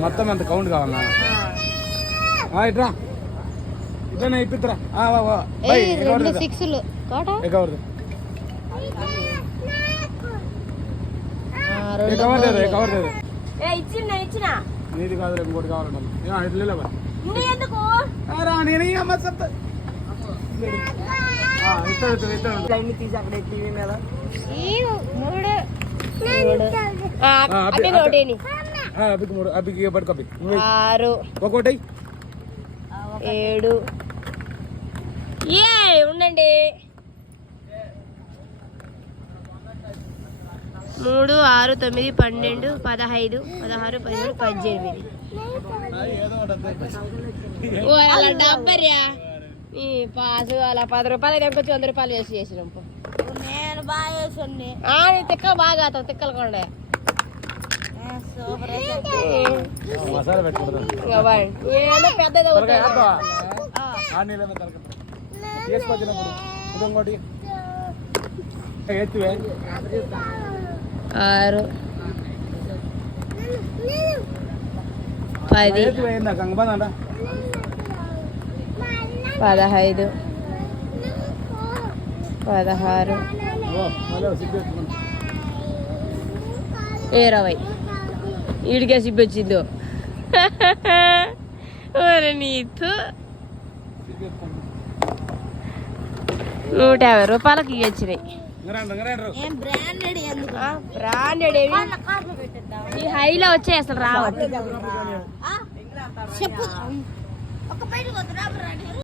మొత్తం ఎంత కౌంట్ కావాలన్నా ఇట్రా ఇట్లా ఇప్పిద్రా నీది కాదు ఇంకోటి కావాలండి తీసి అక్కడ టీవీ మీద ఒకటి 7 ఉండండి 3 6 9 12 15 16 17 18 అలా డబ్బర్యా ఈ పాసు అలా 10 రూపాయలు ఇంకొచ్చి 100 రూపాయలు వేసి చేసినాం. నేను బాగా వేసండి తిక్కలు బాగా తిక్కలు కొండే పెద్దది ఆరు 10 15 16 20 ఈడికే సిబ్బి వచ్చిందో నీతు 150 రూపాయలకి వచ్చినాయి. బ్రాండెడ్ ఈ హైలో వచ్చాయి అసలు రావద్దు.